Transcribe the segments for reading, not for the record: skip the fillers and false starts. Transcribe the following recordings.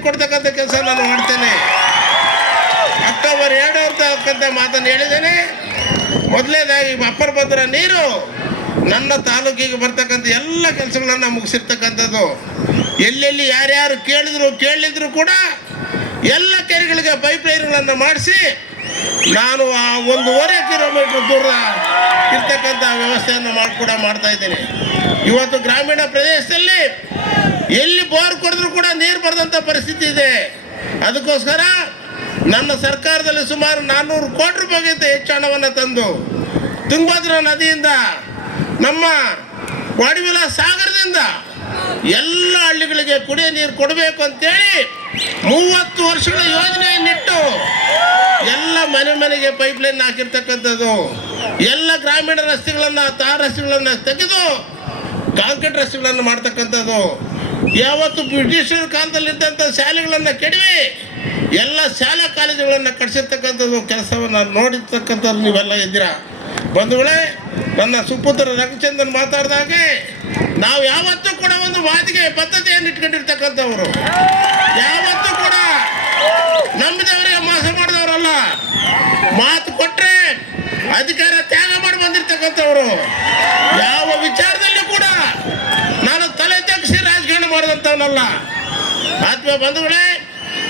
ನೀರು ಕೊಡ್ತಕ್ಕಂಥ ಕೆಲಸ ನಾನು ಮಾಡ್ತೇನೆ. ಅಕ್ಟೋಬರ್ 2 ಅಂತಕ್ಕಂಥ ಮಾತನ್ನು ಹೇಳಿದ್ದೇನೆ. ಮೊದಲನೇದಾಗಿ ಅಪ್ಪರ್ ಭದ್ರಾ ನೀರು ನನ್ನ ತಾಲೂಕಿಗೆ ಬರ್ತಕ್ಕಂಥ ಎಲ್ಲ ಕೆಲಸಗಳನ್ನು ಮುಗಿಸಿರ್ತಕ್ಕಂಥದ್ದು. ಎಲ್ಲೆಲ್ಲಿ ಯಾರ್ಯಾರು ಕೇಳಿದ್ರು ಕೂಡ ಎಲ್ಲ ಕೆರೆಗಳಿಗೆ ಪೈಪ್ಲೈನ್ಗಳನ್ನು ಮಾಡಿಸಿ ನಾನು ಆ 1.5 ಕಿಲೋಮೀಟರ್ ದೂರ ಇರ್ತಕ್ಕಂಥ ವ್ಯವಸ್ಥೆಯನ್ನು ಮಾಡ್ತಾ ಇದ್ದೀನಿ. ಇವತ್ತು ಗ್ರಾಮೀಣ ಪ್ರದೇಶದಲ್ಲಿ ಎಲ್ಲಿ ಬೋರ್ ಕೊಡಿದ್ರೂ ಕೂಡ ನೀರು ಬರೆದಂಥ ಪರಿಸ್ಥಿತಿ ಇದೆ. ಅದಕ್ಕೋಸ್ಕರ ನನ್ನ ಸರ್ಕಾರದಲ್ಲಿ ಸುಮಾರು 400 ಕೋಟಿ ರೂಪಾಯಿಗಿಂತ ಹೆಚ್ಚು ಹಣವನ್ನು ತಂದು ತುಂಗಭದ್ರಾ ನದಿಯಿಂದ ನಮ್ಮ ವಾಡಿವಿಲಾಸ ಸಾಗರದಿಂದ ಎಲ್ಲ ಹಳ್ಳಿಗಳಿಗೆ ಕುಡಿಯೋ ನೀರು ಕೊಡಬೇಕು ಅಂತೇಳಿ 30 ವರ್ಷಗಳ ಯೋಜನೆಯನ್ನಿಟ್ಟು ಎಲ್ಲ ಮನೆಗೆ ಪೈಪ್ಲೈನ್ ಹಾಕಿರ್ತಕ್ಕಂಥದ್ದು. ಎಲ್ಲ ಗ್ರಾಮೀಣ ರಸ್ತೆಗಳನ್ನು ತಾರ್ ರಸ್ತೆಗಳನ್ನು ತೆಗೆದು ಕಾಂಕ್ರೀಟ್ ರಸ್ತೆಗಳನ್ನು ಮಾಡ್ತಕ್ಕಂಥದ್ದು. ಯಾವತ್ತು ಬ್ರಿಟಿಷರ ಕಾಲದಲ್ಲಿದ್ದಂಥ ಶಾಲೆಗಳನ್ನು ಕೆಡವಿ ಎಲ್ಲ ಶಾಲಾ ಕಾಲೇಜುಗಳನ್ನು ಕಟ್ಟಿಸಿರ್ತಕ್ಕಂಥದ್ದು ಕೆಲಸವನ್ನು ನೋಡಿರ್ತಕ್ಕಂಥದ್ದು ನೀವೆಲ್ಲ ಇದ್ದೀರಾ. ಬಂಧುಗಳೇ, ನನ್ನ ಸುಪುತ್ರ ರಘುಚಂದ್ರನ್ ಮಾತಾಡಿದಾಗೆ ನಾವು ಯಾವತ್ತೂ ಕೂಡ ಒಂದು ಮಾತಿಗೆ ಬದ್ಧತೆಯನ್ನು ಇಟ್ಕೊಂಡಿರ್ತಕ್ಕಂಥವ್ರು. ಯಾವತ್ತೂ ಕೂಡ ನಂಬಿದವರಿಗೆ ಮೋಸ ಮಾಡಿದವರಲ್ಲ. ಮಾತು ಕೊಟ್ಟರೆ ಅಧಿಕಾರ ತ್ಯಾಗ ಮಾಡಿ ಬಂದಿರ್ತಕ್ಕಂಥವ್ರು. ಯಾವ ವಿಚಾರದಲ್ಲೂ ಕೂಡ ನಾನು ತಲೆ ತಗ್ಗಿಸಿ ರಾಜಕಾರಣ ಮಾಡಿದಂಥವನಲ್ಲ. ಆತ್ಮೀಯ ಬಂಧುಗಳೇ,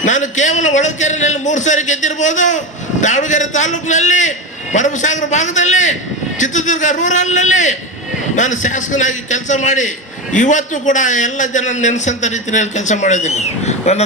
ನಾನು ಕೇವಲ ಹೊಳಲ್ಕೆರೆಯಲ್ಲಿ 3 ಸಾರಿ ಗೆದ್ದಿರ್ಬೋದು. ದಾವಣಗೆರೆ ತಾಲೂಕಿನಲ್ಲಿ, ಭರಮಸಾಗರ ಭಾಗದಲ್ಲಿ, ಚಿತ್ರದುರ್ಗ ರೂರಲ್ನಲ್ಲಿ ನಾನು ಶಾಸಕನಾಗಿ ಕೆಲಸ ಮಾಡಿ ಇವತ್ತು ಕೂಡ ಎಲ್ಲ ಜನ ನೆನೆಸಂಥ ರೀತಿಯಲ್ಲಿ ಕೆಲಸ ಮಾಡಿದ್ದೀನಿ. ನನ್ನ